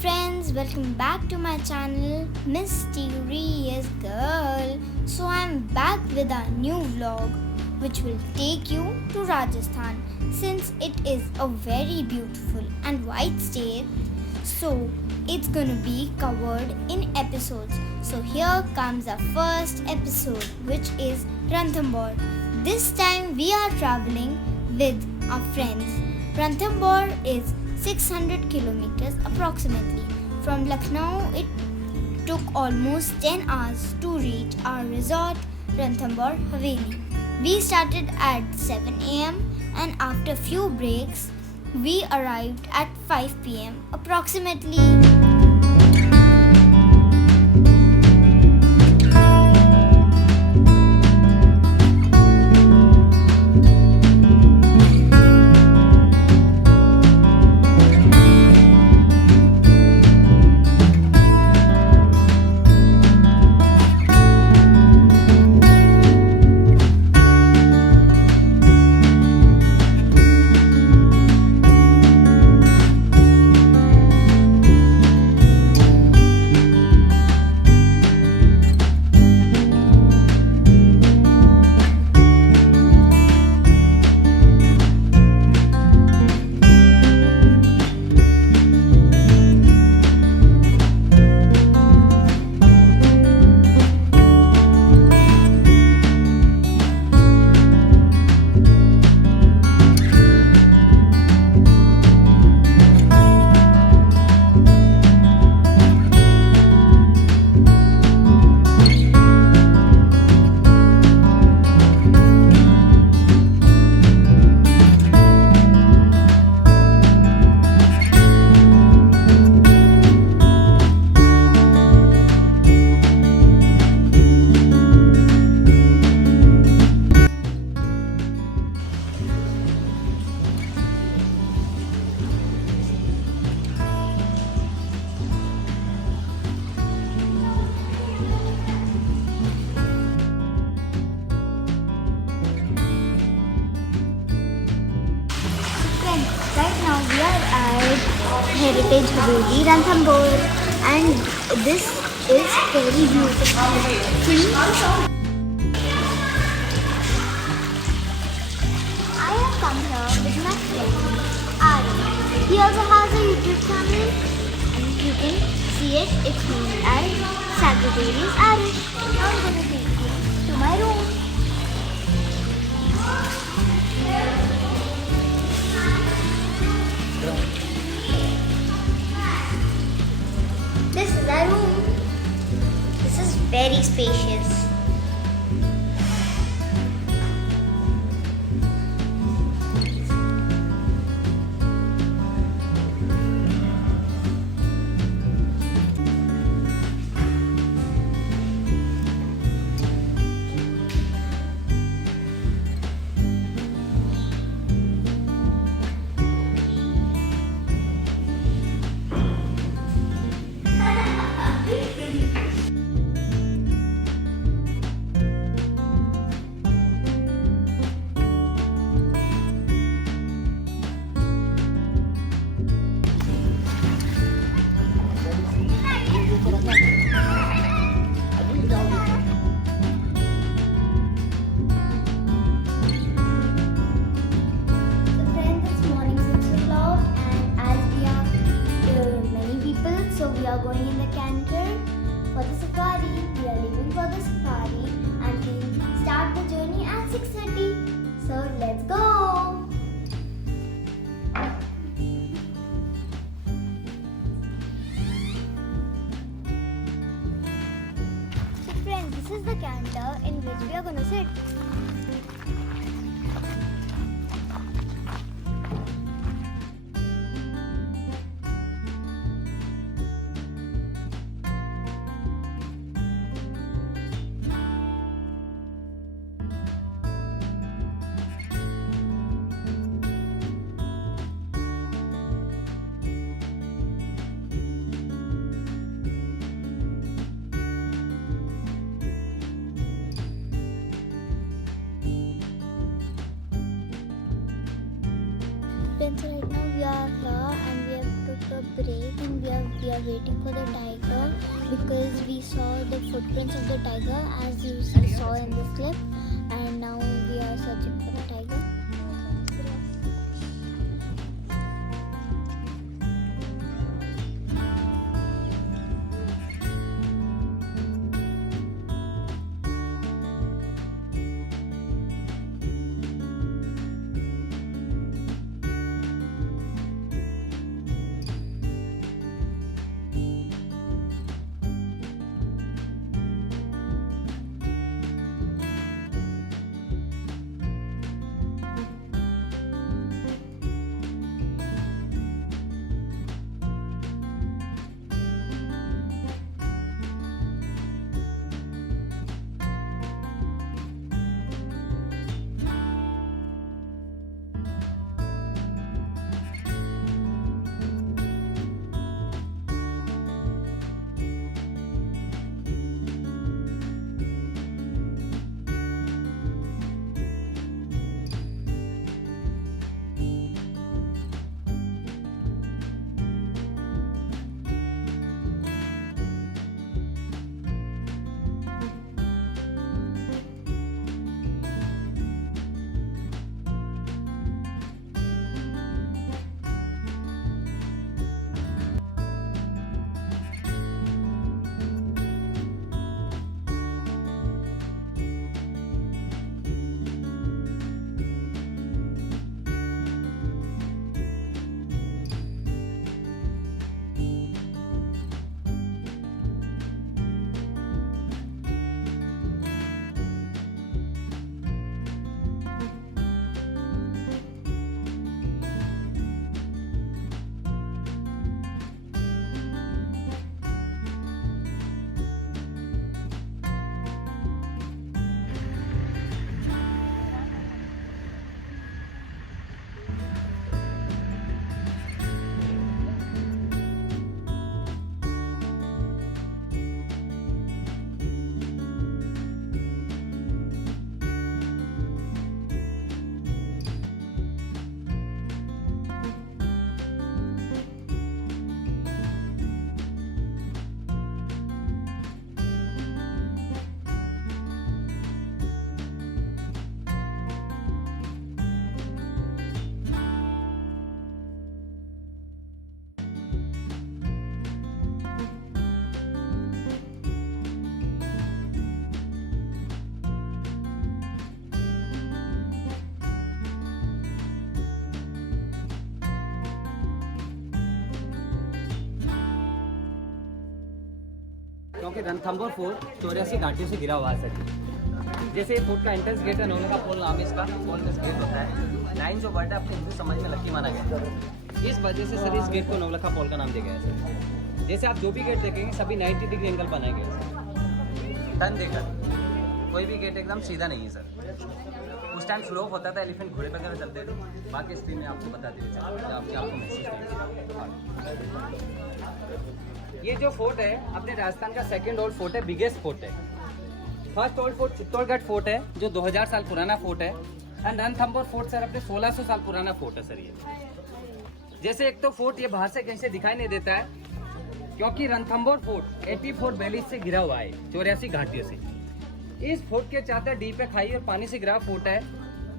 friends, welcome back to my channel Mysterious Girl. So I'm back with a new vlog which will take you to Rajasthan since it is a very beautiful and wide state. So it's gonna be covered in episodes. So here comes our first episode which is Ranthambore. This time we are traveling with our friends. Ranthambore is 600 kilometers approximately. From Lucknow, it took almost 10 hours to reach our resort, Ranthambore Haveli. We started at 7 am and after few breaks, we arrived at 5 pm approximately. Right now we are at Heritage Haveli, Ranthambore, and this is very beautiful. See? I have come here with my friend Ari. He also has a YouTube channel and you can see it. It's named as Sagittarius Arish. Now I'm going to take you to my room. This is our room. This is very spacious. So we are going in the canter for the safari. We are leaving for the safari and we start the journey at 6:30. So let's go. So friends, this is the canter in which we are going to sit. Friends, right now we are here and we have took a break and we are waiting for the tiger because we saw the footprints of the tiger as you saw in this clip, and now we are searching for the tiger. क्योंकि रणथंभौर फोर्ट 84 घाटियों से घिरा हुआ है सर। जैसे ये फोर्ट का entrance gate है, नौलखा पोल नाम है इसका, पोल का गेट होता है। 9 जो वर्ड है आपके हिंदू समाज में लकी माना गया है, इस वजह से सर इस गेट को नौलखा पोल का नाम दिया गया है सर। जैसे आप जो भी गेट देखेंगे सभी 90 डिग्री एंगल बनाए गए सर, टर्न देकर, कोई भी गेट एकदम सीधा नहीं है सर। उस टाइम स्लो होता था, एलिफेंट घोड़े वगैरह चलते थे, बाकी स्क्रीन में आपको बता देते आपको महसूस नहीं। ये जो फोर्ट है अपने राजस्थान का सेकंड ओल्ड फोर्ट है, बिगेस्ट फोर्ट है। फर्स्ट ओल्ड फोर्ट चित्तौड़गढ़ फोर्ट है जो 2000 साल पुराना फोर्ट है, एंड रणथंभौर फोर्ट सर अपने 1600 साल पुराना फोर्ट है सर। ये जैसे एक तो फोर्ट ये बाहर से कहीं से दिखाई नहीं देता है क्योंकि रणथंभौर फोर्ट 84 वैली से घिरा हुआ है, 84 घाटियों से। इस फोर्ट के चाहते डी पे खाई और पानी से घिरा फोर्ट है,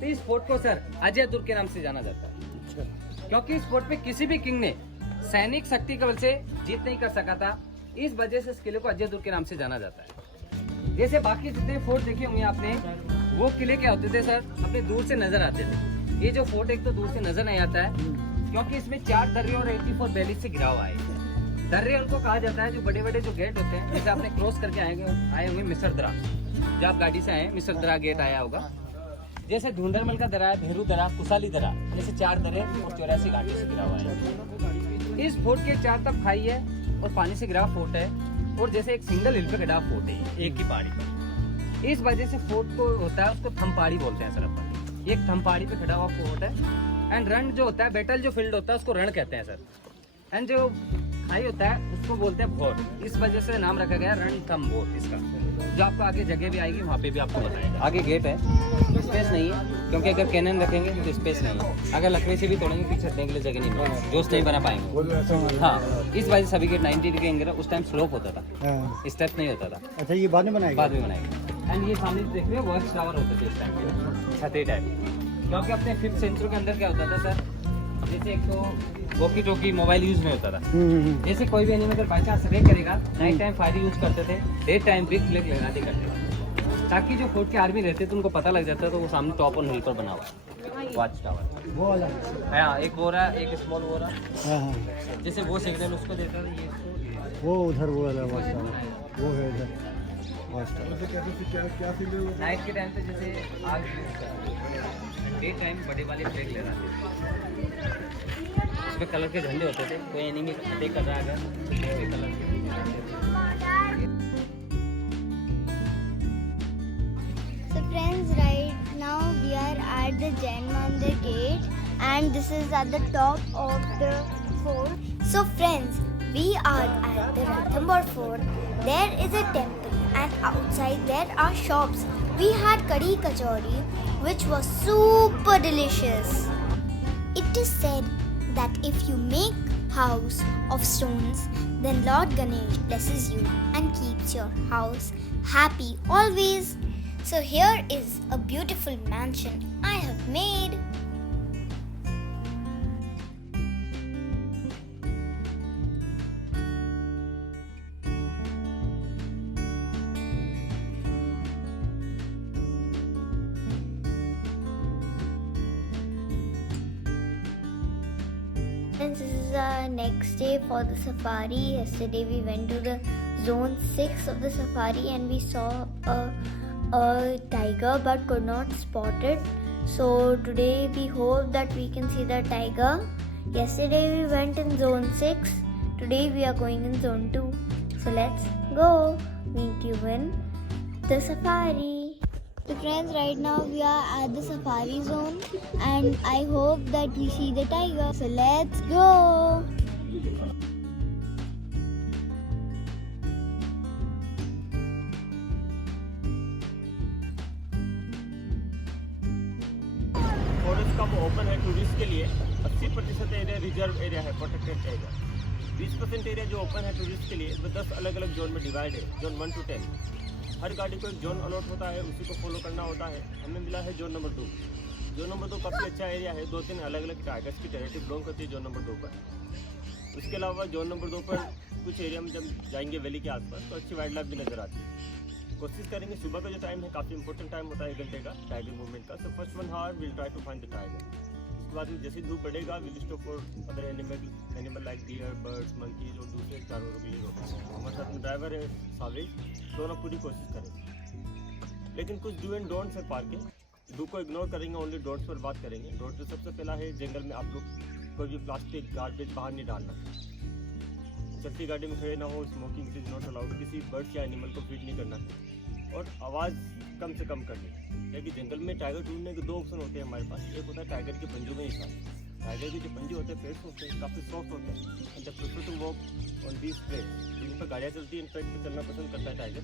तो इस फोर्ट को सर अजय दुर्ग के नाम से जाना जाता है, क्योंकि इस फोर्ट पे किसी भी किंग ने सैनिक शक्ति की वजह से जीत नहीं कर सका था। इस वजह से इस किले को अजय दुर्ग के नाम से जाना जाता है। जैसे बाकी जितने फोर्ट देखे होंगे आपने, वो किले क्या होते थे सर, अपने दूर से नजर आते थे। ये जो फोर्ट एक तो दूर से नजर नहीं आता है क्योंकि इसमें 4 दर्रे और 84 वैली से घिरा हुआ है। दर्रे उनको कहा जाता है जो बड़े बड़े जो गेट होते हैं, जैसे आपने क्रॉस करके आए होंगे मिसरदरा, जब आप गाड़ी से आए मिसरदरा गेट आया होगा। जैसे धुंडरमल का दरा है, भेरू दरा, कुसाली दरा, जैसे 4 दरे और 84 घाटी से घिरा हुआ है। इस फोर्ट के 4 तरफ खाई है और पानी से घिरा फोर्ट है, और जैसे एक सिंगल हिल पे खड़ा फोर्ट है एक ही पहाड़ी पर। इस वजह से फोर्ट को होता है, उसको थम पहाड़ी बोलते हैं सर अपन। एक थम पहाड़ी पे खड़ा हुआ फोर्ट है। एंड रण जो होता है, बैटल जो फील्ड होता है उसको रण कहते हैं सर। एंड जो खाई होता है उसको बोलते हैं भोर, इस वजह से नाम रखा गया रणथंभौर इसका। जो आपको आगे जगह भी आएगी वहाँ पे भी आपको बताएगा। आगे गेट है, स्पेस नहीं है, क्योंकि अगर कैनन रखेंगे तो स्पेस नहीं है। अगर लकड़ी से भी तोड़ेंगे पीछे रखने के लिए जगह नहीं मिलेगी, जोश नहीं बना पाएंगे। हाँ, इस वजह से सभी गेट 90 डिग्री एंगल, उस टाइम स्लोप होता था, स्टेप नहीं होता था। अच्छा, ये बाद में बनाएगा? बाद में बनाएंगे। एंड ये सामने देख रहे हो वर्क टावर होते थे इस टाइम पे, छतरी टाइप। क्योंकि अपने 5th सेंचुरी के अंदर क्या होता था सर, जैसे एक तो वॉकी टॉकी मोबाइल यूज नहीं होता था। जैसे कोई भी एनिमल अगर बाई चांस रे करेगा, नाइट टाइम फायर यूज करते थे, डे टाइम ब्रिक फ्लेक लगाते करते थे, ताकि जो फोर्ट के आर्मी रहते थे उनको पता लग जाता, तो वो सामने टॉप ऑन हिल पर बना हुआ वॉच टावर। वो वाला? हाँ, एक वो रहा, एक स्मॉल वो रहा। हाँ, जैसे वो सिग्नल उसको देता था, ये वो उधर वो वाला वॉच टावर, वो है इधर वॉच टावर। नाइट के टाइम पे जैसे आग डे टाइम बड़े वाले फ्लैग लगाते थे, उसमें कलर के झंडे होते थे, कोई एनिमी अटैक कर रहा है अगर कलर के। So friends, right now we are at the Jain Mandir gate and this is at the top of the fort. So friends, we are at the Ranthambore fort. There is a temple and outside there are shops. We had kadhi kachori which was super delicious. It is said that if you make house of stones, then Lord Ganesh blesses you and keeps your house happy always. So here is a beautiful mansion I have made. This is our next day for the safari. Yesterday we went to the zone 6 of the safari and we saw a tiger but could not spot it. So today we hope that we can see the tiger. Yesterday we went in zone 6. Today we are going in zone 2. So let's go meet you in the safari. So friends, right now we are at the safari zone and I hope that we see the tiger. So let's go. Forest का वो ओपन है टूरिस्ट के लिए। 80% area reserve area है, protected area. 20% एरिया जो ओपन है टूरिस्ट के लिए, वो 10 अलग अलग जोन में डिवाइड है, जोन 1 to 10। हर गाड़ी को एक जोन अलॉट होता है, उसी को फॉलो करना होता है। हमें मिला है जोन नंबर 2। जोन नंबर 2 काफ़ी अच्छा एरिया है, 2-3 अलग अलग टाइगर्स की टेरिटरी बिलोंग करती है जोन नंबर 2 पर। उसके अलावा जोन नंबर 2 पर कुछ एरिया में जब जाएंगे वैली के आसपास तो अच्छी वाइल्ड लाइफ भी नज़र आती है। कोशिश करेंगे, सुबह का जो टाइम है काफ़ी इंपॉर्टेंट टाइम होता है 1 घंटे का टाइगर मूवमेंट का। So first 1 hour will try to find the tiger. उसके बाद में जैसे धूप पड़ेगा will stop for other animal like deer, birds, monkeys और दूसरे जानवरों के लिए रोकेंगे। हमारे साथ में ड्राइवर है सावेज, दोनों पूरी कोशिश करेंगे। लेकिन कुछ डू एंड डोंट्स है पार्क के। डू को इग्नोर करेंगे, ओनली डोंट्स पर बात करेंगे। डोंट्स में सबसे पहला है जंगल में आप लोग कोई भी प्लास्टिक गार्बेज बाहर नहीं डालना। चलती गाड़ी में खड़े ना हो, smoking it is not allowed, किसी बर्ड्स या एनिमल को फीड नहीं करना है और आवाज़ कम से कम करनी है। क्योंकि जंगल में टाइगर ढूंढने के 2 ऑप्शन होते हैं हमारे पास। एक होता है टाइगर के पंजों में निशान। टाइगर के जो पंजे होते हैं पेट्स होते हैं, काफ़ी सॉफ्ट होते हैं and the prefer to walk on these plates. जिन पर गाड़ियाँ चलती हैं इन ट्रैक पर चलना पसंद करता है टाइगर।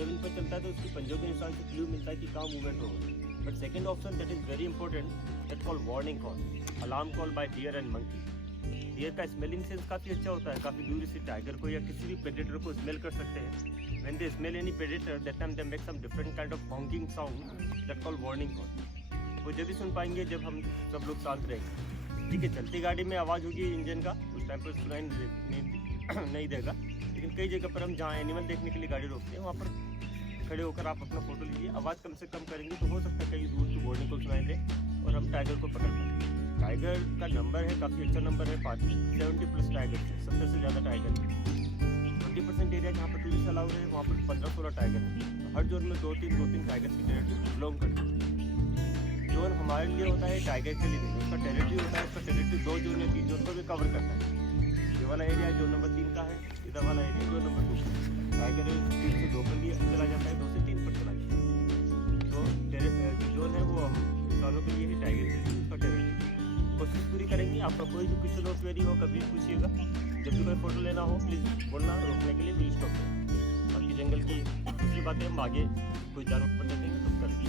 जब इन पर चलता है तो उसकी पंजों के निशान से क्लू मिलता है कि कहाँ मूवमेंट होगा। But second option that is very important, that call warning call, alarm call by deer and monkey. Deer का स्मेलिंग सेंस काफ़ी अच्छा होता है, काफ़ी दूर से टाइगर को या किसी भी प्रेडेटर को स्मेल कर सकते हैं। When they smell any predator, that time they make some different kind of honking sound that called warning call. वो जब भी सुन पाएंगे जब हम सब लोग शांत रहेंगे। ठीक है, चलती गाड़ी में आवाज़ होगी इंजन का, उस टाइम पर सुनाई नहीं देगा। लेकिन कई जगह पर हम जहाँ एनिमल देखने के लिए गाड़ी रोकते हैं वहाँ पर खड़े होकर आप अपना फोटो लीजिए, आवाज़ कम से कम करेंगे तो हो सकता है कहीं दूर की वार्निंग को सुनाई दे और हम टाइगर को पकड़ सकते हैं। टाइगर का नंबर है, काफ़ी अच्छा नंबर है पार्क में, 70+ टाइगर है, 70 से ज़्यादा टाइगर है। 20% एरिया जहाँ पर टूरिस्ट अलाउड है वहाँ पर 15-16 टाइगर है। तो हर जोन में 2-3 टाइगर्स की टेरिटरी बिलोंग करती है। जोन हमारे लिए होता है, टाइगर के लिए नहीं। उसका टेरिटरी होता है, उसका टेरिटरी 2 जोन या 3 जोन को भी कवर करता है। ये वाला एरिया जोन नंबर 3 का है, इधर वाला एरिया जोन नंबर 2 का। टाइगर 3 से 2 पर भी चला जाता है, 2 से 3 पर चला जाता है। तो जो जोन है वो हम इंसानों के लिए ही, टाइगर के लिए उसका टेरिटरी। कोशिश पूरी करेंगे। आपका कोई भी क्वेश्चन हो क्वेरी हो कभी पूछिएगा। जब भी कोई फोटो लेना हो प्लीज़ बोलना, रोकने के लिए विल स्टॉप करें। बाकी जंगल की दूसरी बातें हम आगे कोई जानवर पर देखेंगे तो कर दी।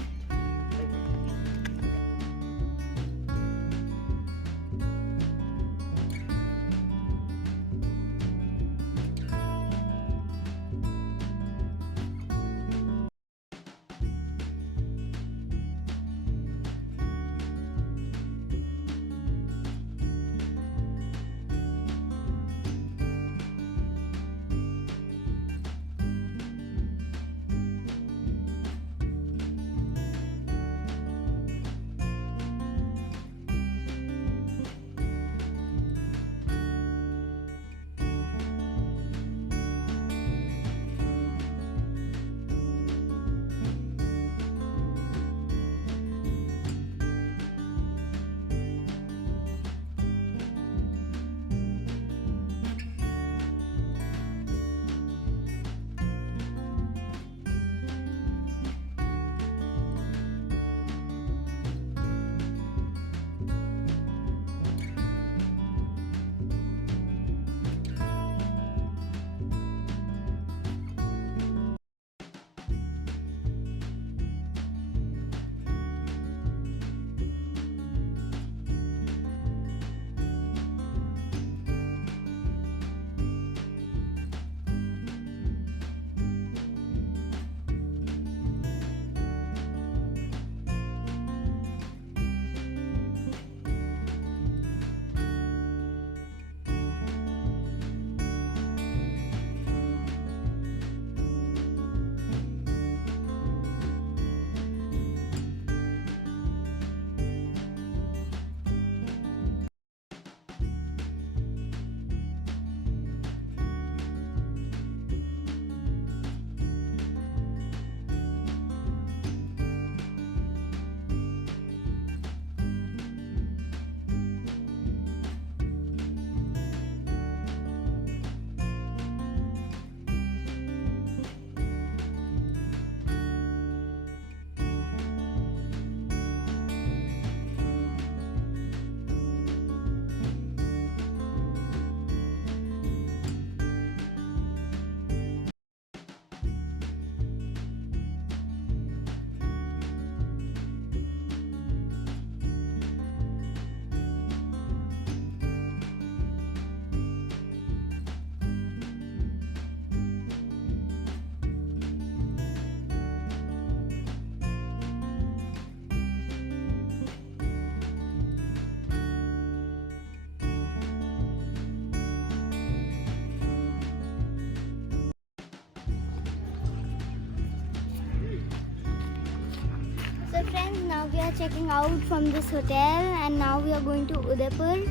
So friends, now we are checking out from this hotel and now we are going to Udaipur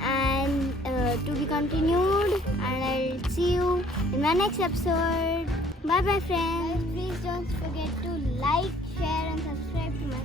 and to be continued, and I'll see you in my next episode. Bye bye friends. Please don't forget to like, share and subscribe to my